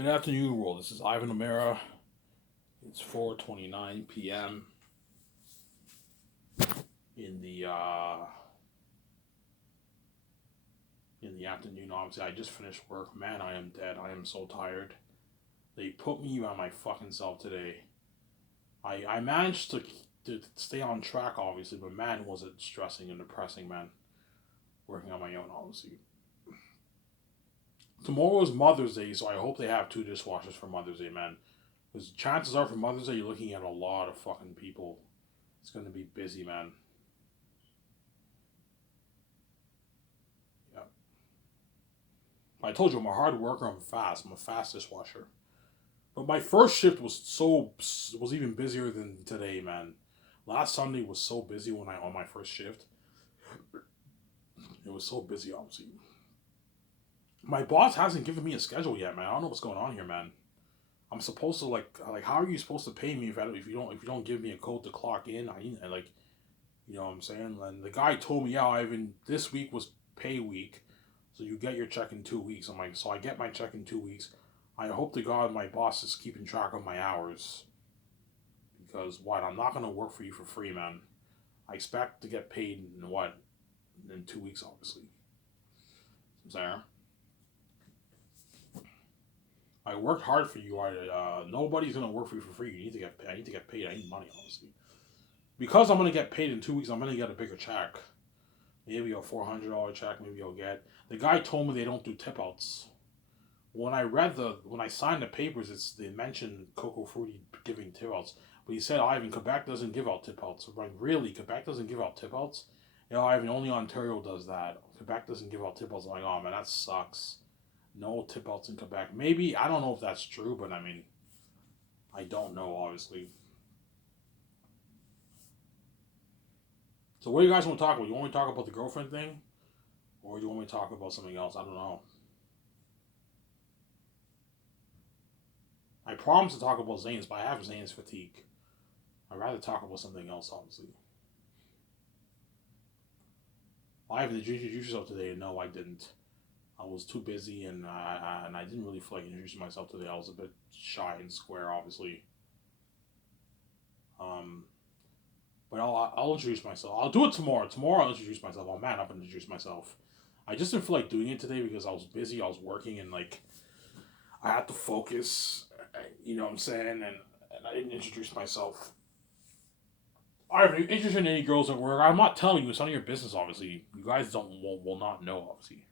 Good afternoon, world. This is Ivan O'Mara. It's 4:29 p.m. in the uh, in the afternoon. Obviously, I just finished work. Man, I am dead. I am so tired. They put me on my fucking self today. I managed to stay on track, obviously, but man, was it stressing and depressing, man. Working on my own, obviously. Tomorrow is Mother's Day, so I hope they have two dishwashers for Mother's Day, man. Because chances are for Mother's Day, you're looking at a lot of fucking people. It's going to be busy, man. Yeah. I told you I'm a hard worker. I'm fast. I'm a fast dishwasher. But my first shift was even busier than today, man. Last Sunday was so busy when I on my first shift. It was so busy, obviously. My boss hasn't given me a schedule yet, man. I don't know what's going on here, man. I'm supposed to like how are you supposed to pay me if you don't give me a code to clock in? I like you know what I'm saying? And the guy told me, yeah, Ivan, this week was pay week, so you get your check in 2 weeks. I'm like, so I get my check in 2 weeks. I hope to God my boss is keeping track of my hours because what I'm not gonna work for you for free, man. I expect to get paid in what in 2 weeks, obviously. Sarah, I worked hard for you. Nobody's gonna work for you for free. You need to get. I need to get paid. I need money, obviously. Because I'm gonna get paid in 2 weeks, I'm gonna get a bigger check. Maybe a $400 check. Maybe I'll get. The guy told me they don't do tip outs. When I signed the papers, they mentioned Coco Fruity giving tip outs, but he said Ivan Quebec doesn't give out tip outs. I'm like really, Quebec doesn't give out tip outs. You know, Ivan, only Ontario does that. Quebec doesn't give out tip outs. I'm like, oh man, that sucks. No tip outs in Quebec. Maybe I don't know if that's true, but I mean, I don't know obviously. So what do you guys want to talk about? You want me to talk about the girlfriend thing, or do you want me to talk about something else? I don't know. I promised to talk about Zane's, but I have Zane's fatigue. I'd rather talk about something else, obviously. Ivan, did you introduce yourself today? No, I didn't. I was too busy and I didn't really feel like introducing myself today. I was a bit shy and square, obviously. Um, but I'll introduce myself. I'll do it tomorrow. Tomorrow I'll introduce myself. I'll man up and introduce myself. I just didn't feel like doing it today because I was busy. I was working and like I had to focus. You know what I'm saying? And I didn't introduce myself. Are you interested in any girls at work? I'm not telling you. It's none of your business. Obviously, you guys don't will not know. Obviously,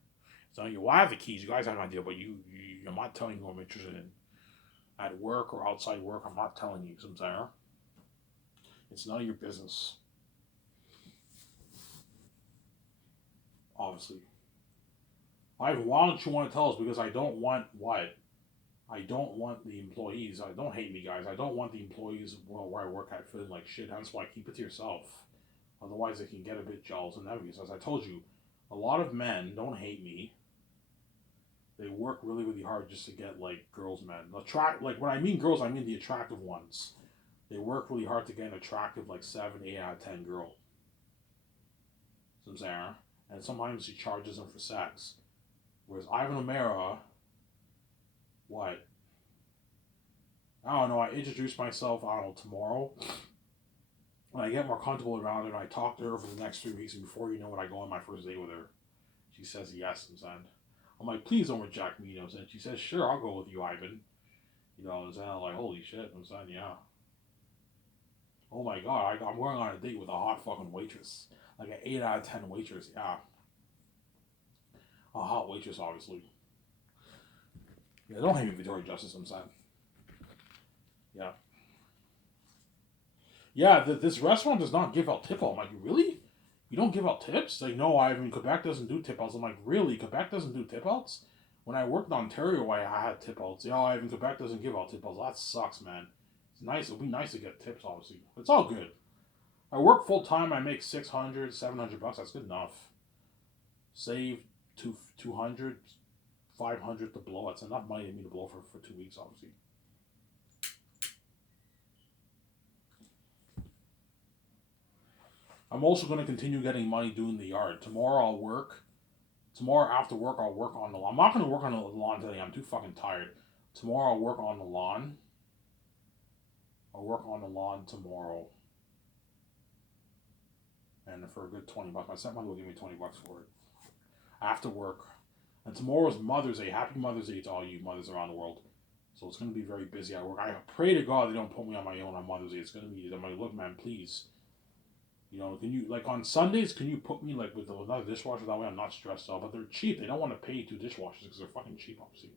it's none of you. Well, I have the keys. You guys have an idea, but I'm not telling you who I'm interested in at work or outside work. I'm not telling you. Sometimes it's none of your business. Obviously, Ivan, why don't you want to tell us? Because I don't want what I don't want the employees. I don't hate me, guys. I don't want the employees where I work at feeling like shit. That's why keep it to yourself. Otherwise, they can get a bit jealous and envious. As I told you, a lot of men don't hate me. They work really, really hard just to get like girls, men. Attract like when I mean girls, I mean the attractive ones. They work really hard to get an attractive like 7, 8 out of 10 girl. Some Sarah, and sometimes he charges them for sex. Whereas Ivan O'Mara, what? I don't know. I introduced myself. I don't know tomorrow. When I get more comfortable around her, and I talk to her for the next 3 weeks, and before you know it, I go on my first date with her. She says yes, and son. I'm like, please don't reject me, you know. And she says, sure, I'll go with you, Ivan. You know, and I'm like, holy shit, I'm saying, yeah. Oh my god, I'm going on a date with a hot fucking waitress, like an 8 out of 10 waitress. Yeah, a hot waitress, obviously. Yeah, don't hate me, Victoria Justice. I'm saying, yeah, yeah. This restaurant does not give out tip out. I'm like, really? You don't give out tips? Like, no, I mean, Quebec doesn't do tip outs. I'm like, really? Quebec doesn't do tip outs? When I worked in Ontario, I had tip outs. Yeah, I mean, Quebec doesn't give out tip outs. That sucks, man. It's nice. It'd be nice to get tips, obviously. It's all good. I work full time. I make 600, 700 bucks. That's good enough. Save 200, 500 to blow. It's enough money to me to blow for 2 weeks, obviously. I'm also going to continue getting money doing the yard. Tomorrow I'll work. Tomorrow after work I'll work on the lawn. I'm not going to work on the lawn today. I'm too fucking tired. Tomorrow I'll work on the lawn. I'll work on the lawn tomorrow. And for a good $20. My stepmother will give me $20 for it. After work. And tomorrow's Mother's Day. Happy Mother's Day to all you mothers around the world. So it's going to be very busy at work. I pray to God they don't put me on my own on Mother's Day. It's going to be, I'm like, look, man, please. You know, can you, like on Sundays, can you put me like with another dishwasher? That way I'm not stressed out. But they're cheap. They don't want to pay 2 dishwashers because they're fucking cheap, obviously.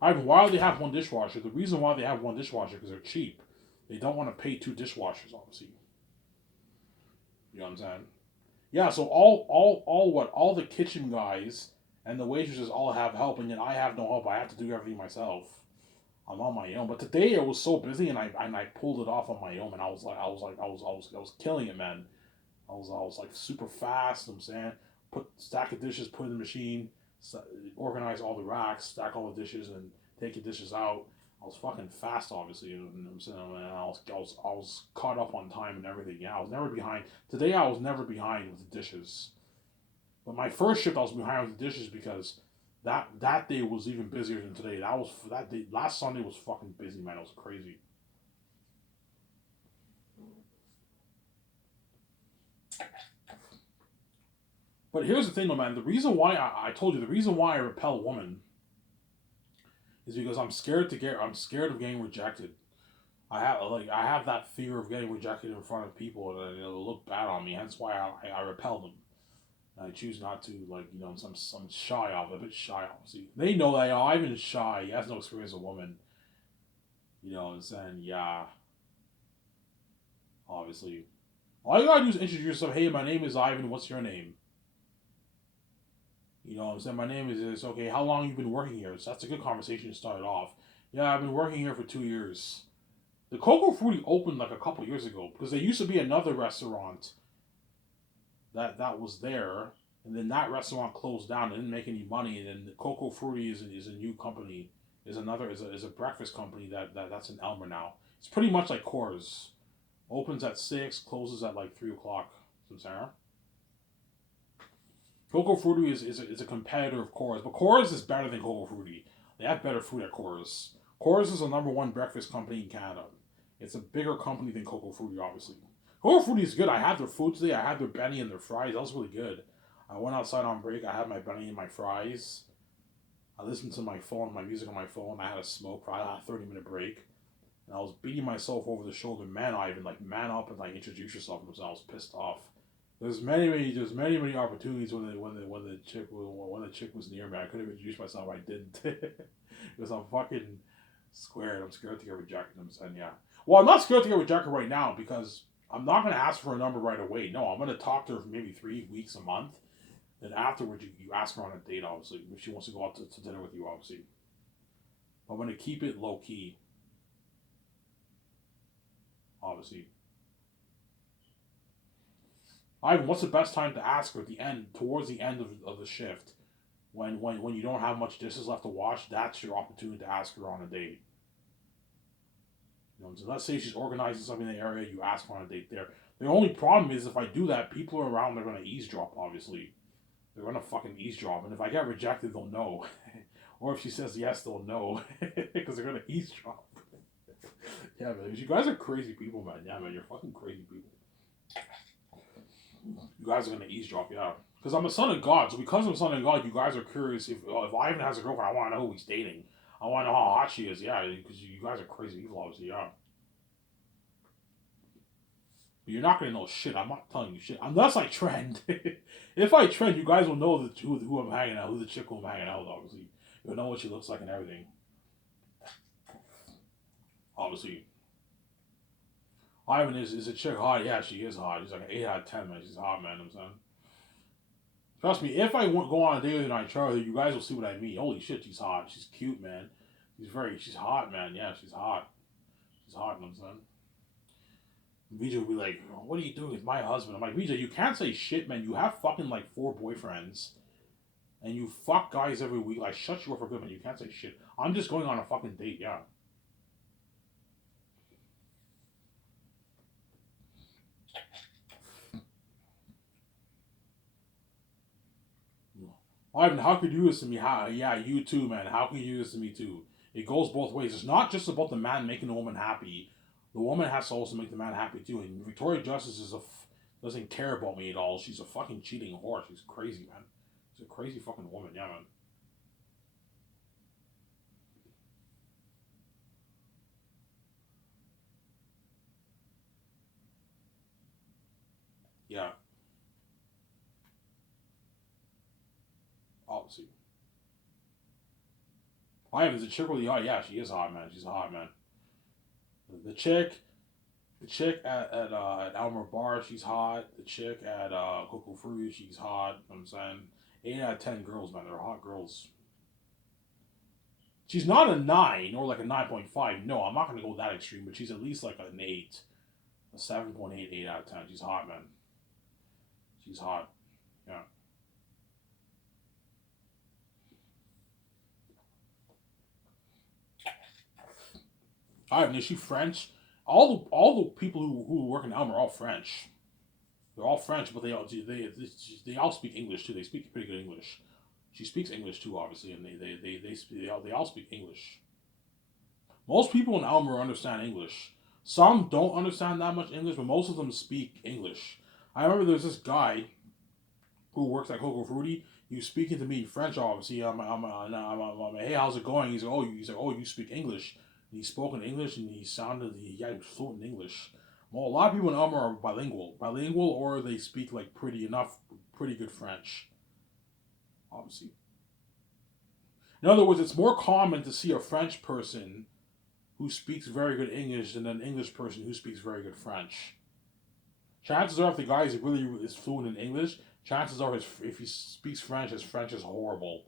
Why do they have one dishwasher? The reason why they have one dishwasher because they're cheap. They don't want to pay 2 dishwashers, obviously. You know what I'm saying? Yeah, so all the kitchen guys and the waitresses all have help, and yet I have no help. I have to do everything myself. I'm on my own. But today it was so busy, and I pulled it off on my own, and I was killing it, man. I was like super fast. You know what I'm saying, put stack of dishes, put in the machine, organize all the racks, stack all the dishes, and take the dishes out. I was fucking fast, obviously. You know what I'm saying? And I was caught up on time and everything. Yeah, I was never behind. Today I was never behind with the dishes. But my first shift I was behind with the dishes because that day was even busier than today. That day last Sunday was fucking busy, man. It was crazy. But here's the thing, though, man. The reason why I told you the reason why I repel women is because I'm scared of getting rejected. I have that fear of getting rejected in front of people and it'll look bad on me. Hence why I repel them. And I choose not to, like, you know, I'm shy of it, a bit shy obviously. They know that, you know, Ivan's shy, he has no experience with women. You know, and saying, yeah, obviously. All you gotta do is introduce yourself, hey, my name is Ivan, what's your name? You know what I'm saying? My name is this. Okay, how long you been working here? So that's a good conversation to start it off. Yeah, I've been working here for 2 years. The Coco Frutti opened like a couple years ago because there used to be another restaurant that was there, and then that restaurant closed down. It didn't make any money, and then the Coco Frutti is a new company. Is a breakfast company that's in Elmer now. It's pretty much like Coors. Opens at 6, closes at like 3 o'clock. Sarah. Coco Frutti is a competitor of Coors, but Coors is better than Coco Frutti. They have better food at Coors. Coors is the number one breakfast company in Canada. It's a bigger company than Coco Frutti, obviously. Coco Frutti is good. I had their food today. I had their Benny and their fries. That was really good. I went outside on break. I had my Benny and my fries. I listened to my phone, my music on my phone. I had a smoke. I had a 30-minute break. And I was beating myself over the shoulder. Man, Ivan, like, man up and like introduce yourself. Because I was pissed off. There's many opportunities when the chick was near me. I could have introduced myself. I didn't because I'm fucking scared. I'm scared to get rejected. I'm saying, yeah. Well, I'm not scared to get rejected right now because I'm not going to ask for a number right away. No, I'm going to talk to her for maybe 3 weeks, a month. Then afterwards, you ask her on a date, obviously, if she wants to go out to dinner with you, obviously. I'm going to keep it low key, obviously. Ivan, what's the best time to ask her at the end, towards the end of the shift, when you don't have much dishes left to wash? That's your opportunity to ask her on a date. You know, so let's say she's organizing something in the area, you ask her on a date there. The only problem is if I do that, people around are gonna eavesdrop. Obviously, they're gonna fucking eavesdrop, and if I get rejected, they'll know. Or if she says yes, they'll know because they're gonna eavesdrop. Yeah, man, you guys are crazy people, man. Yeah, man, you're fucking crazy people. You guys are gonna eavesdrop, yeah. Because I'm a son of God, so because I'm a son of God, you guys are curious if Ivan has a girlfriend. I want to know who he's dating. I want to know how hot she is, yeah. Because you guys are crazy people, obviously, yeah. But you're not gonna know shit. I'm not telling you shit unless I trend. If I trend, you guys will know who I'm hanging out, who the chick who I'm hanging out with. Obviously, you'll know what she looks like and everything. Obviously, Ivan is a chick hot? Yeah, she is hot. She's like an 8 out of 10, man. She's hot, man. I'm saying. Trust me, if I go on a date with her and I try her, you guys will see what I mean. Holy shit, she's hot. She's cute, man. She's hot, man. Yeah, she's hot. She's hot, you know what I'm saying? Vijay would be like, what are you doing with my husband? I'm like, Vijay, you can't say shit, man. You have fucking like 4 boyfriends. And you fuck guys every week. Like, shut you up for good, man. You can't say shit. I'm just going on a fucking date, yeah. Ivan, how could you do this to me? How? Yeah, you too, man. How can you do this to me too? It goes both ways. It's not just about the man making the woman happy. The woman has to also make the man happy too. And Victoria Justice doesn't care about me at all. She's a fucking cheating whore. She's crazy, man. She's a crazy fucking woman. Yeah, man. Yeah, obviously. Ivan, is a chick really hot? Yeah, she is hot, man. She's hot, man. The chick, the chick at Elmer Bar, she's hot. The chick at Coco Fruit, she's hot. You know what I'm saying 8 out of 10 girls, man, they're hot girls. She's not a 9 or like a 9.5. No, I'm not gonna go that extreme, but she's at least like an 8, a 7.8, 8 out of 10. She's hot, man. She's hot. Yeah. All right, is she French? All the people who work in Elmer are all French. They're all French, but they all speak English too. They speak pretty good English. She speaks English too, obviously, and they all speak English. Most people in Elmer understand English. Some don't understand that much English, but most of them speak English. I remember there's this guy who works at Coco Fruity. He was speaking to me in French, obviously. Hey, how's it going? He's like, oh, you speak English. And he spoke in English, and he was fluent in English. Well, a lot of people in Elmer are bilingual, or they speak like pretty good French, obviously. In other words, it's more common to see a French person who speaks very good English than an English person who speaks very good French. Chances are, if the guy is fluent in English, chances are if he speaks French, his French is horrible.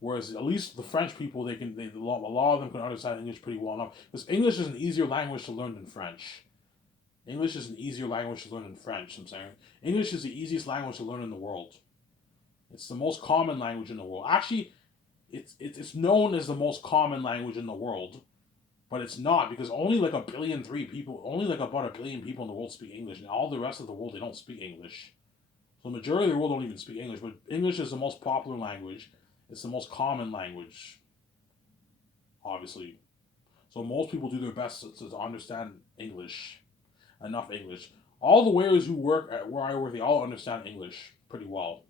Whereas at least the French people, a lot of them can understand English pretty well enough. Because English is an easier language to learn than French. English is an easier language to learn than French. I'm saying English is the easiest language to learn in the world. It's the most common language in the world. Actually, it's known as the most common language in the world, but it's not because only like about a billion people in the world speak English, and all the rest of the world they don't speak English. So the majority of the world don't even speak English, but English is the most popular language. It's the most common language, obviously. So most people do their best to understand English, enough English. All the waiters who work at where I work, they all understand English pretty well.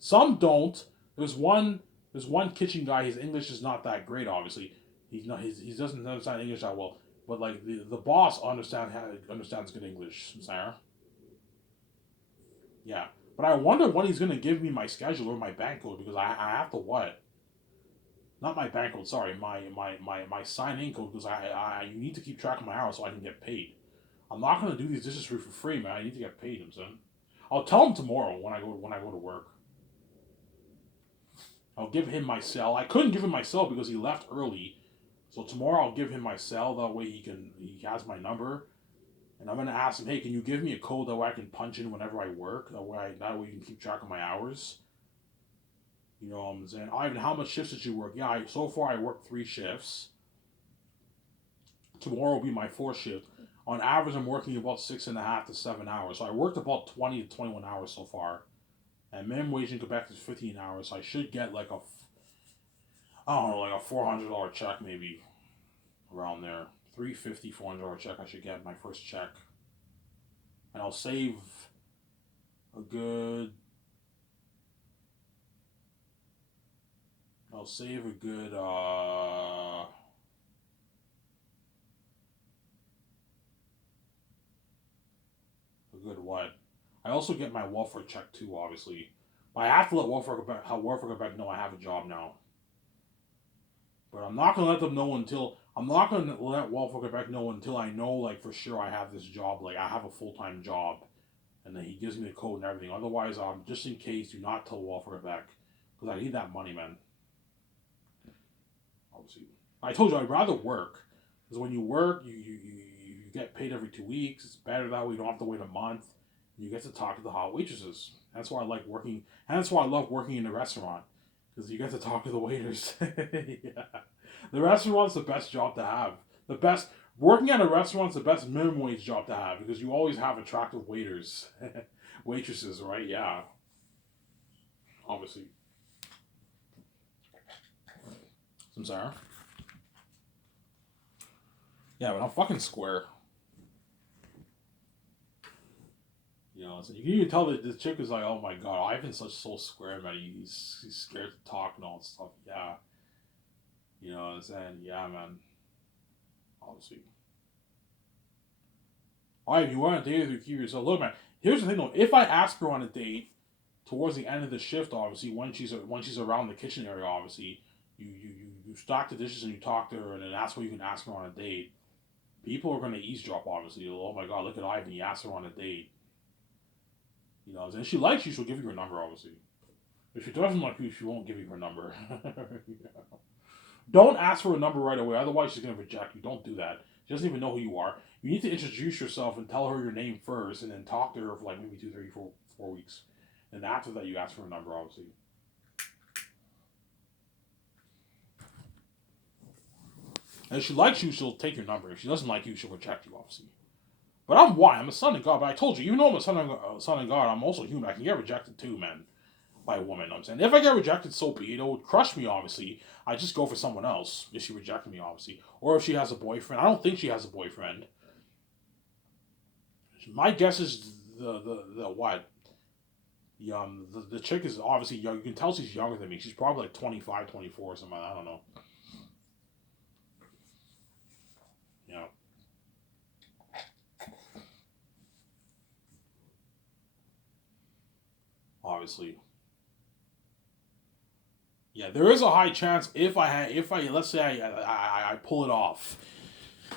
Some don't. There's one. There's one kitchen guy. His English is not that great. Obviously, he doesn't understand English that well. But like the boss understands good English. Sarah. Yeah. But I wonder when he's gonna give me my schedule or my bank code because I have to what? Not my bank code. Sorry, my sign in code because I you need to keep track of my hours so I can get paid. I'm not gonna do these dishes for free, man. I need to get paid. I'm saying. I'll tell him tomorrow when I go to work. I'll give him my cell. I couldn't give him my cell because he left early. So tomorrow I'll give him my cell. That way he has my number. And I'm gonna ask him, hey, can you give me a code that way I can punch in whenever I work? That way you can keep track of my hours. You know what I'm saying? Ivan, how much shifts did you work? Yeah, so far I worked 3 shifts. Tomorrow will be my fourth shift. On average, I'm working about 6.5 to 7 hours. So I worked about 20 to 21 hours so far. And minimum wage in Quebec is 15 hours. So I should get like I don't know, like a $400 check maybe around there. 350 $400 check I should get my first check. And a good I'll save a good what? I also get my welfare check too, obviously. But I have to let welfare Quebec know I have a job now. But I'm not gonna let welfare Quebec know until I know like for sure I have this job, like I have a full time job, and then he gives me the code and everything. Otherwise, just in case, do not tell welfare Quebec because I need that money, man. Obviously, I told you I'd rather work because when you work, you get paid every 2 weeks. It's better that way. You don't have to wait a month. You get to talk to the hot waitresses. That's why I like working, and that's why I love working in a restaurant because you get to talk to the waiters. Yeah, the restaurant's the best job to have. The best Working at a restaurant's the best minimum wage job to have because you always have attractive waiters, waitresses, right? Yeah, obviously. Samsara. Yeah, but I'm fucking square. You know, so you can even tell that the chick is like, oh my god, Ivan's so square, man. He's scared to talk and all that stuff. Yeah. You know what I'm saying? Yeah, man. Obviously. Alright, if you want to date with her, keep yourself. Look, man, here's the thing though. If I ask her on a date towards the end of the shift, obviously, when she's around the kitchen area, obviously, you stock the dishes and you talk to her, and then that's where you can ask her on a date. People are going to eavesdrop, obviously. Oh my god, look at Ivan. He asked her on a date. You know, and if she likes you, she'll give you her number, obviously. If she doesn't like you, she won't give you her number. Yeah. Don't ask for a number right away, otherwise she's gonna reject you. Don't do that. She doesn't even know who you are. You need to introduce yourself and tell her your name first, and then talk to her for like maybe 2, 3, 4 weeks. And after that, you ask for a number, obviously. And if she likes you, she'll take your number. If she doesn't like you, she'll reject you, obviously. But I'm why? I'm a son of God. But I told you, even though I'm a son of God, I'm also human. I can get rejected too, man, by a woman. You know what I'm saying? If I get rejected, so be it. It would crush me, obviously. I just go for someone else if she rejected me, obviously. Or if she has a boyfriend. I don't think she has a boyfriend. My guess is the what? The chick is obviously young. You can tell she's younger than me. She's probably like 25, 24 or something. I don't know. You know. Obviously. Yeah, there is a high chance if I let's say I pull it off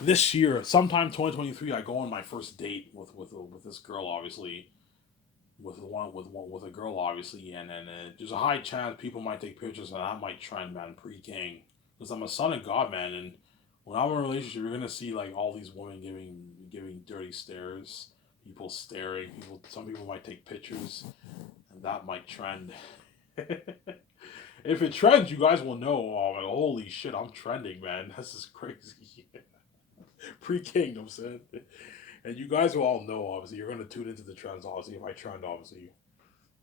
this year, sometime 2023, I go on my first date with this girl, obviously, with a girl, obviously, and then there's a high chance people might take pictures, and I might trend, man, pre-king, because I'm a son of God, man, and when I'm in a relationship, you're gonna see like all these women giving dirty stares, people staring, some people might take pictures, and that might trend. If it trends, you guys will know. Oh, man, holy shit, I'm trending, man. This is crazy. Pre-king, you know what I'm saying? And you guys will all know, obviously. You're going to tune into the trends, obviously. If I trend, obviously.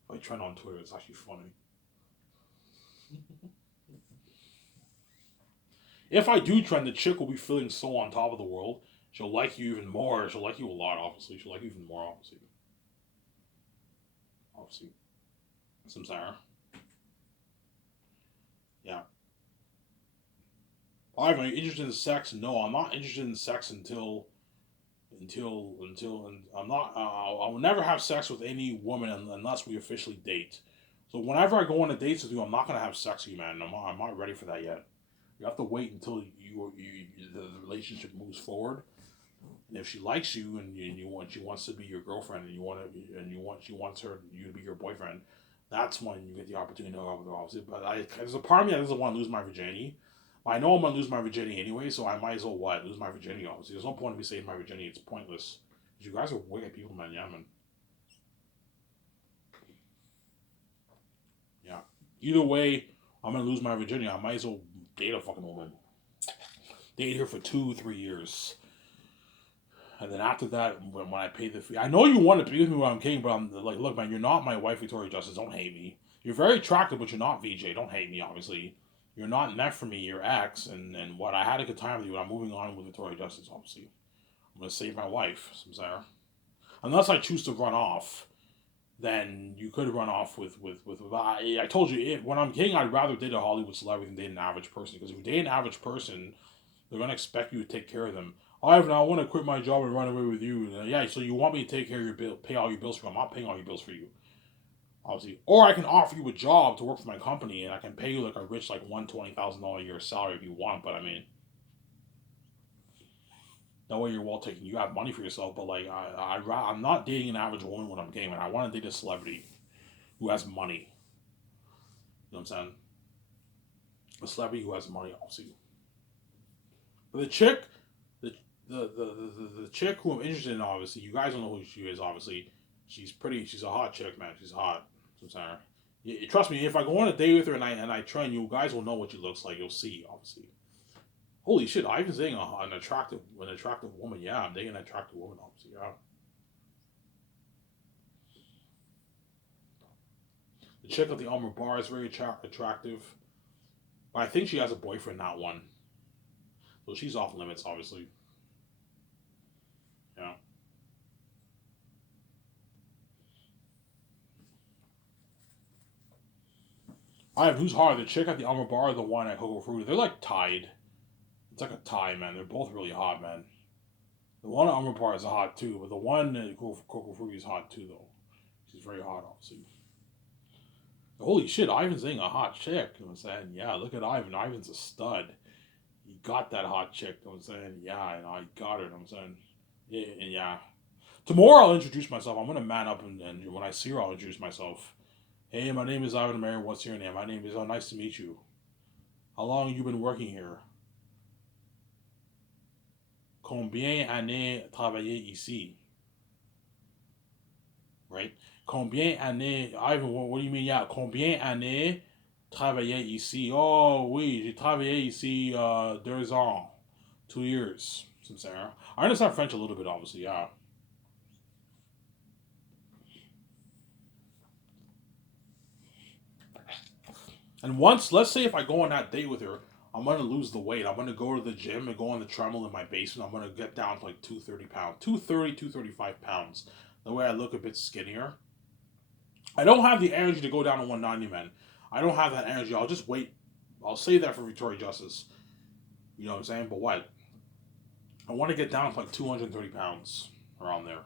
If I trend on Twitter, it's actually funny. If I do trend, the chick will be feeling so on top of the world. She'll like you even more. She'll like you a lot, obviously. She'll like you even more, obviously. Obviously. Samsara. Yeah. Ivan, are you interested in sex? No, I'm not interested in sex until I'm not. I will never have sex with any woman unless we officially date. So whenever I go on a date with you, I'm not gonna have sex with you, man. I'm not ready for that yet. You have to wait until the relationship moves forward. And if she likes you and she wants to be your girlfriend she wants you to be your boyfriend, that's when you get the opportunity to go with her, obviously. But there's a part of me that doesn't want to lose my virginity. I know I'm gonna lose my virginity anyway, so I might as well lose my virginity. Obviously, there's no point in me saving my virginity. It's pointless. You guys are wicked people, man. Yeah, man. Yeah. Either way, I'm gonna lose my virginity. I might as well date a fucking woman. Date her for 2, 3 years. And then after that, when I pay the fee, I know you want to be with me when I'm king, but I'm like, look, man, you're not my wife, Victoria Justice. Don't hate me. You're very attractive, but you're not VJ. Don't hate me, obviously. You're not meant for me. You're ex, and what I had a good time with you. I'm moving on with Victoria Justice, obviously. I'm gonna save my life, Samsara. Unless I choose to run off, then you could run off with. I told you, when I'm king, I'd rather date a Hollywood celebrity than date an average person. Because if you date an average person, they're gonna expect you to take care of them. I want to quit my job and run away with you. Yeah, so you want me to take care of your bill, pay all your bills for you? I'm not paying all your bills for you, obviously. Or I can offer you a job to work for my company, and I can pay you like a rich, like $120,000 a year salary if you want. But I mean, that way you're well taken. You have money for yourself. But like, I'm not dating an average woman when I'm gay, man. I want to date a celebrity who has money. You know what I'm saying? A celebrity who has money, obviously. But the chick, the the chick who I'm interested in, obviously, you guys don't know who she is, obviously. She's pretty. She's a hot chick, man. She's hot. Sometimes. Trust me, if I go on a date with her and I train, you guys will know what she looks like. You'll see, obviously. Holy shit! Ivan's dating an attractive woman. Yeah, I'm dating an attractive woman, obviously. Yeah. The chick at the Alma bar is very attractive. But I think she has a boyfriend, not one. So she's off limits, obviously. Yeah. I have who's hard, the chick at the Alma Bar or the one at Coco Fruit. They're like tied. It's like a tie, man. They're both really hot, man. The one at Alma Bar is hot too, but the one at Coco Fruit is hot too, though. She's very hot, obviously. Holy shit, Ivan's being a hot chick. You know what I'm saying? Yeah, look at Ivan. Ivan's a stud. He got that hot chick. You know what I'm saying? Yeah, and I got her. You know what I'm saying? Yeah, and yeah. Tomorrow I'll introduce myself. I'm gonna man up and when I see her, I'll introduce myself. Hey, my name is Ivan Marion. What's your name? My name is. Oh, nice to meet you. How long have you been working here? Combien années travaillez ici? Right? Combien années, Ivan, what do you mean? Yeah, combien années travaillez ici? Oh, oui, j'ai travaillé ici 2 ans, 2 years. Sincere. I understand French a little bit, obviously, yeah. And once, let's say if I go on that date with her, I'm gonna lose the weight. I'm gonna go to the gym and go on the treadmill in my basement. I'm gonna get down to like 230 pounds, 235 pounds. The way I look a bit skinnier. I don't have the energy to go down to 190, man. I don't have that energy. I'll just wait. I'll save that for Victoria Justice. You know what I'm saying? But what? I want to get down to like 230 pounds around there.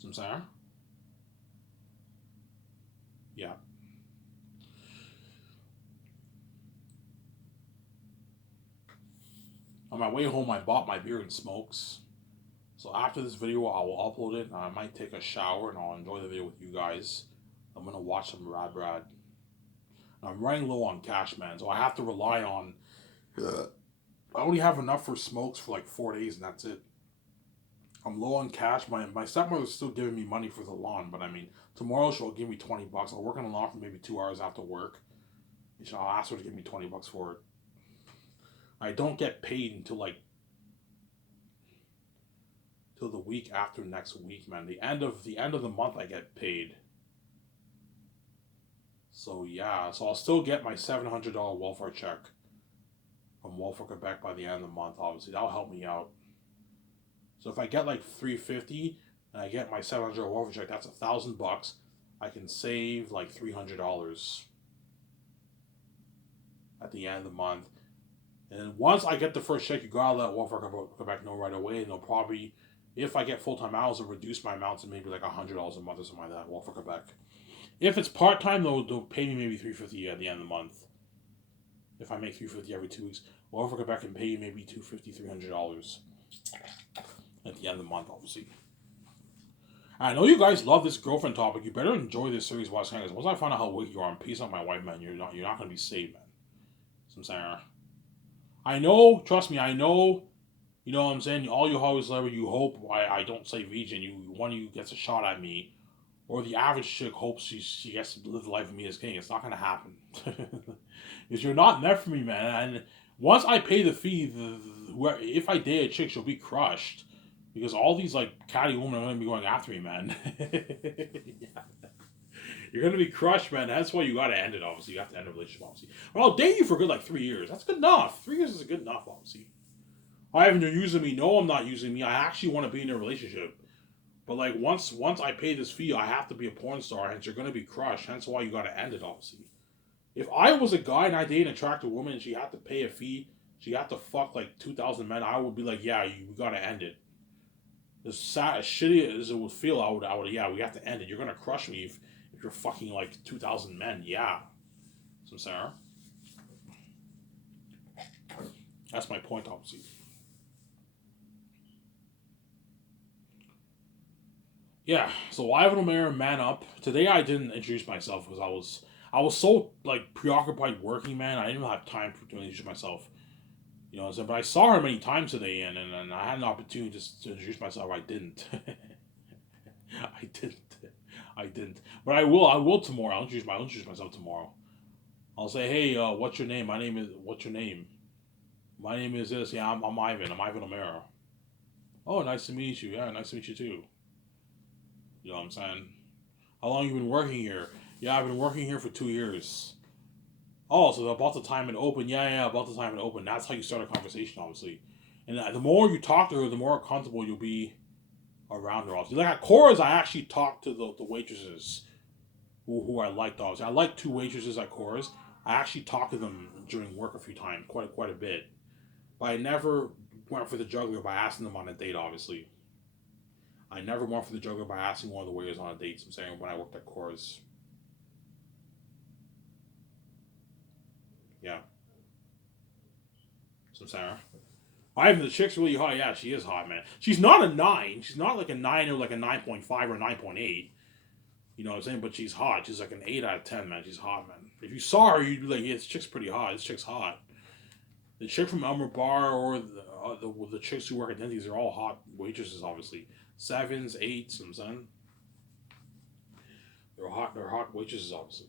See what I'm saying? Yeah. On my way home, I bought my beer and smokes. So after this video, I will upload it, and I might take a shower, and I'll enjoy the video with you guys. I'm gonna watch some Rad Brad. I'm running low on cash, man, so I have to rely on. I only have enough for smokes for like 4 days, and that's it. I'm low on cash. My stepmother's still giving me money for the lawn, but I mean, tomorrow she'll give me $20. I'll work on the lawn for maybe 2 hours after work. And I'll ask her to give me $20 for it. I don't get paid until like till the week after next week, man. The end of the month I get paid. So yeah, so I'll still get my $700 welfare check from Welfare Quebec by the end of the month. Obviously, that'll help me out. So if I get like 350 and I get my $700 welfare check, that's $1,000. I can save like $300 at the end of the month. And once I get the first check, you gotta let Welfare Quebec know right away, and they'll probably, if I get full time hours, they'll reduce my amount to maybe like $100 a month or something like that. Welfare Quebec. If it's part time, they'll pay me maybe $350 at the end of the month. If I make $350 every 2 weeks, Welfare Quebec can pay you maybe $250, $300 at the end of the month, obviously. I know you guys love this girlfriend topic. You better enjoy this series, watching because once I find out how wicked you are, and peace out my wife, man, you're not gonna be saved, man. So I'm saying, I know, trust me, I know. You know what I'm saying? All you always love, you hope I don't say vegan. One of you gets a shot at me, or the average chick hopes she gets to live the life of me as king. It's not gonna happen. Because you're not meant for me, man. And once I pay the fee, if I date a chick, she'll be crushed. Because all these like catty women are gonna be going after me, man. Yeah. You're gonna be crushed, man. That's why you gotta end it. Obviously, you have to end a relationship. Obviously, but I'll date you for good like 3 years. That's good enough. 3 years is good enough. Obviously, I haven't you're using me. No, I'm not using me. I actually want to be in a relationship. But like once I pay this fee, I have to be a porn star. Hence, you're gonna be crushed. Hence, why you gotta end it. Obviously, if I was a guy and I dated an attractive woman and she had to pay a fee, she had to fuck like 2,000 men, I would be like, yeah, we gotta end it. As sad, as shitty as it would feel, yeah, we have to end it. You're gonna crush me if you're fucking like 2,000 men, yeah. So Sarah, that's my point, obviously. Yeah. So Ivan O'Mara, man up. Today I didn't introduce myself because I was so like preoccupied working, man. I didn't have time to introduce myself. You know what I'm saying? But I saw her many times today, and I had an opportunity to introduce myself. I didn't. I didn't. I didn't. But I will. I will tomorrow. I'll introduce myself tomorrow. I'll say, hey, what's your name? My name is. What's your name? My name is this. Yeah, I'm Ivan. I'm Ivan O'Mara. Oh, nice to meet you. Yeah, nice to meet you too. You know what I'm saying? How long you been working here? Yeah, I've been working here for 2 years. Oh, so about the time it opened. Yeah, yeah, about the time it opened. That's how you start a conversation, obviously. And the more you talk to her, the more comfortable you'll be around her. Obviously, like at Cora's, I actually talked to the waitresses who I liked. Obviously, I liked two waitresses at Cora's. I actually talked to them during work a few times, quite a bit. But I never went for the juggler by asking them on a date. Obviously, I never went for the juggler by asking one of the waiters on a date. So I'm saying when I worked at Cora's, yeah. So I'm saying Ivan, the chick's really hot. Yeah, she is hot, man. She's not a 9. She's not like a 9 or like a 9.5 or 9.8. You know what I'm saying? But she's hot. She's like an 8 out of 10, man. She's hot, man. If you saw her, you'd be like, yeah, this chick's pretty hot. This chick's hot. The chick from Elmer Bar or the chicks who work at Denny's are all hot waitresses, obviously. 7s, 8s, you know what I'm saying? They're hot waitresses, obviously.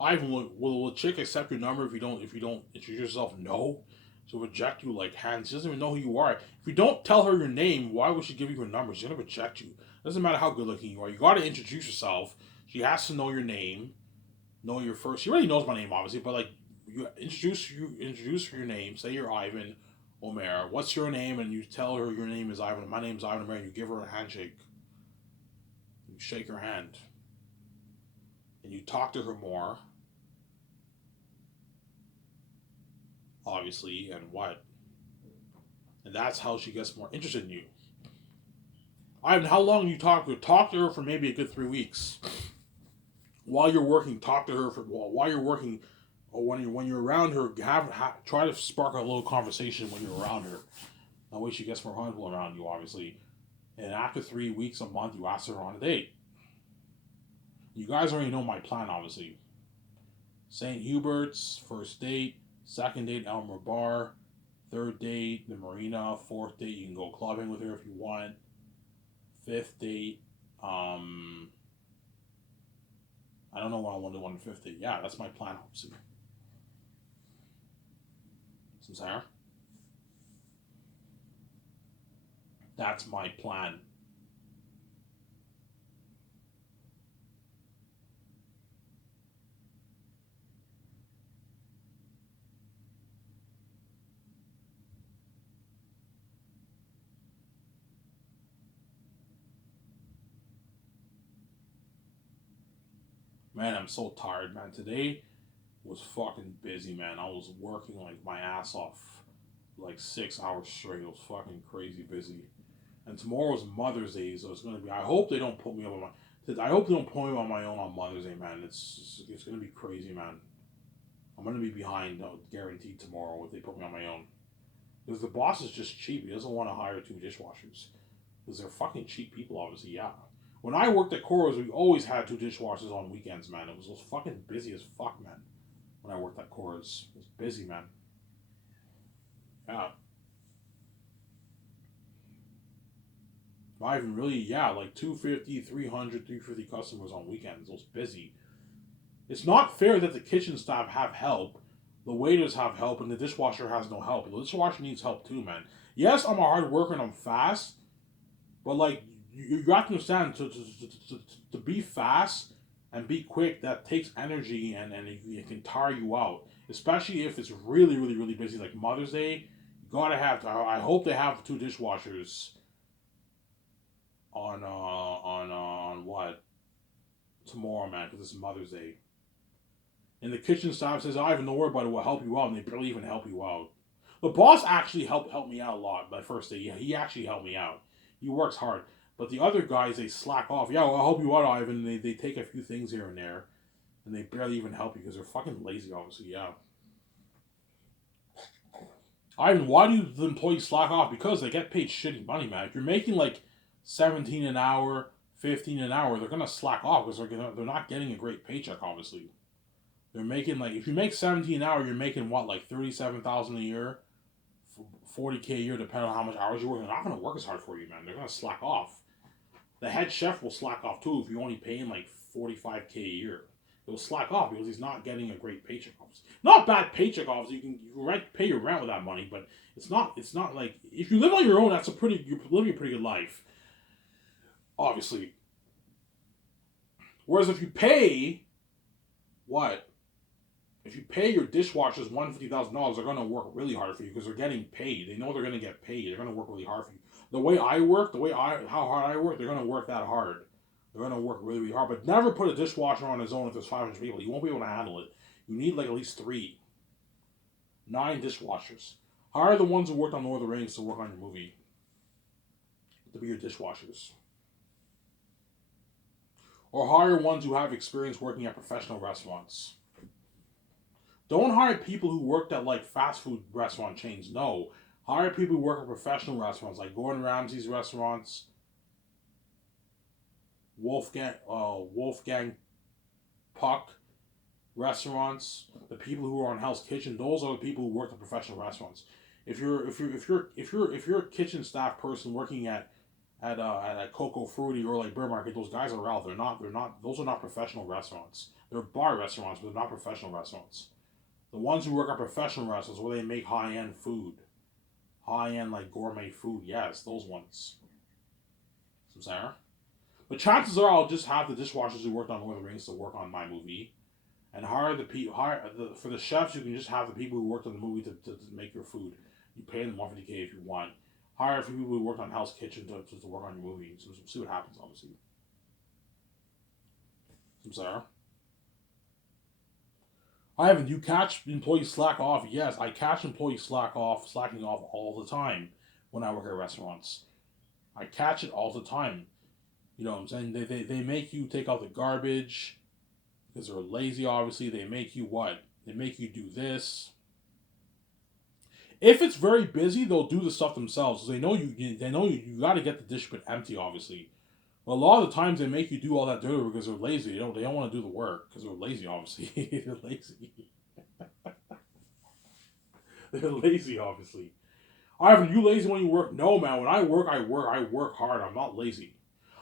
Ivan, will a chick accept your number if you don't introduce yourself? No. She'll reject you like hands. She doesn't even know who you are. If you don't tell her your name, why would she give you her number? She's gonna reject you. Doesn't matter how good looking you are. You gotta introduce yourself. She has to know your name, know your first. She already knows my name, obviously, but like you introduce your name. Say you're Ivan Omer. What's your name? And you tell her your name is Ivan. My name's Ivan Omer. And you give her a handshake. You shake her hand, and you talk to her more, obviously, and what and that's how she gets more interested in you. Ivan, how long do you talk to her? Talk to her for maybe a good 3 weeks. While you're working, talk to her for while you're working, or when you're around her. Try to spark a little conversation when you're around her. That way she gets more comfortable around you, obviously. And after 3 weeks, a month, you ask her on a date. You guys already know my plan, obviously. St. Hubert's, first date. Second date, Elmer Bar. Third date, the marina. Fourth date, you can go clubbing with her if you want. Fifth date, I don't know what I want to do on the fifth date. Yeah, that's my plan, obviously. Some Sarah. That's my plan. Man, I'm so tired, man. Today was fucking busy, man. I was working like my ass off, like 6 hours straight. It was fucking crazy busy. And tomorrow's Mother's Day, so it's gonna be. I hope they don't put me up on my. I hope they don't put me on my own on Mother's Day, man. It's gonna be crazy, man. I'm gonna be behind, guaranteed tomorrow if they put me on my own. Because the boss is just cheap. He doesn't want to hire two dishwashers. Because they're fucking cheap people, obviously, yeah. When I worked at Coros, we always had two dishwashers on weekends, man. It was fucking busy as fuck, man. When I worked at Coros, it was busy, man. Yeah. Not even really, yeah, like 250, 300, 350 customers on weekends. It was busy. It's not fair that the kitchen staff have help, the waiters have help, and the dishwasher has no help. The dishwasher needs help too, man. Yes, I'm a hard worker and I'm fast, but like you have to understand to be fast and be quick that takes energy and it can tire you out. Especially if it's really really really busy like Mother's Day. You gotta have to. I hope they have the two dishwashers on what tomorrow, man, because it's Mother's Day. And the kitchen staff says, "I have no worry about it. We'll help you out," and they barely even help you out. The boss actually helped me out a lot my first day. Yeah, he actually helped me out. He works hard. But the other guys, they slack off. Yeah, well, I'll help you out, Ivan. They take a few things here and there, and they barely even help you because they're fucking lazy, obviously, yeah. Ivan, why do the employees slack off? Because they get paid shitty money, man. If you're making like 17 an hour, 15 an hour, they're going to slack off because they're not getting a great paycheck, obviously. They're making like, if you make 17 an hour, you're making what, like 37,000 a year? 40K a year, depending on how much hours you work. They're not going to work as hard for you, man. They're going to slack off. The head chef will slack off too if you only pay him like 45K a year. He'll slack off because he's not getting a great paycheck. Obviously. Not bad paycheck, obviously. You can pay your rent with that money, but it's not like if you live on your own, you're living a pretty good life, obviously. Whereas what if you pay your dishwashers $150,000, they're gonna work really hard for you because they're getting paid. They know they're gonna get paid. They're gonna work really hard for you. How hard I work, they're gonna work that hard. They're gonna work really, really hard. But never put a dishwasher on his own if there's 500 people. You won't be able to handle it. You need like at least 9 dishwashers. Hire the ones who worked on Lord of the Rings to work on your movie. To be your dishwashers. Or hire ones who have experience working at professional restaurants. Don't hire people who worked at like fast food restaurant chains. No. Hire people who work at professional restaurants like Gordon Ramsay's restaurants, Wolfgang Puck restaurants, the people who are on Hell's Kitchen. Those are the people who work at professional restaurants. If you're a kitchen staff person working at Coco Fruity or like Bear Market, those guys are out. They're not. Those are not professional restaurants. They're bar restaurants, but they're not professional restaurants. The ones who work at professional restaurants where they make high end food, high end like gourmet food. Yes, those ones. Some Sarah. But chances are I'll just have the dishwashers who worked on Lord of the Rings to work on my movie, and for the chefs. You can just have the people who worked on the movie to make your food. You pay them $150K if you want. Hire a few people who worked on Hell's Kitchen to work on your movie. So see what happens, obviously. Some Sarah. Ivan, do you catch employees slack off? Yes, I catch employees slacking off all the time when I work at restaurants. I catch it all the time. You know what I'm saying? They make you take out the garbage because they're lazy, obviously. They make you what? They make you do this. If it's very busy, they'll do the stuff themselves. They know you got to get the dish pit empty, obviously. But a lot of the times they make you do all that dirty because they're lazy. They don't want to do the work because they're lazy, obviously. They're lazy. They're lazy, obviously. Ivan, you lazy when you work? No, man. When I work hard. I'm not lazy.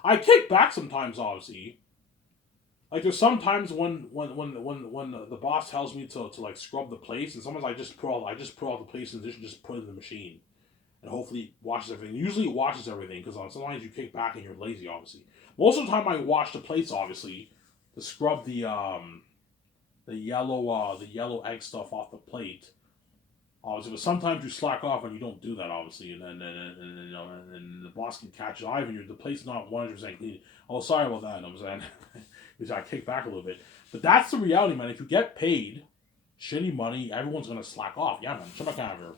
I kick back sometimes, obviously. Like there's sometimes when the boss tells me to like scrub the plates, and sometimes I just pull out the plates and just put it in the machine, and hopefully it washes everything. Usually it washes everything because sometimes you kick back and you're lazy, obviously. Most of the time I wash the plates, obviously, to scrub the yellow egg stuff off the plate. Obviously, but sometimes you slack off and you don't do that, obviously, and then and the boss can catch it. Ivan, the plate's not 100% clean. Oh, sorry about that. I'm saying because I kick back a little bit, but that's the reality, man. If you get paid shitty money, everyone's gonna slack off. Yeah, man. Shut my camera.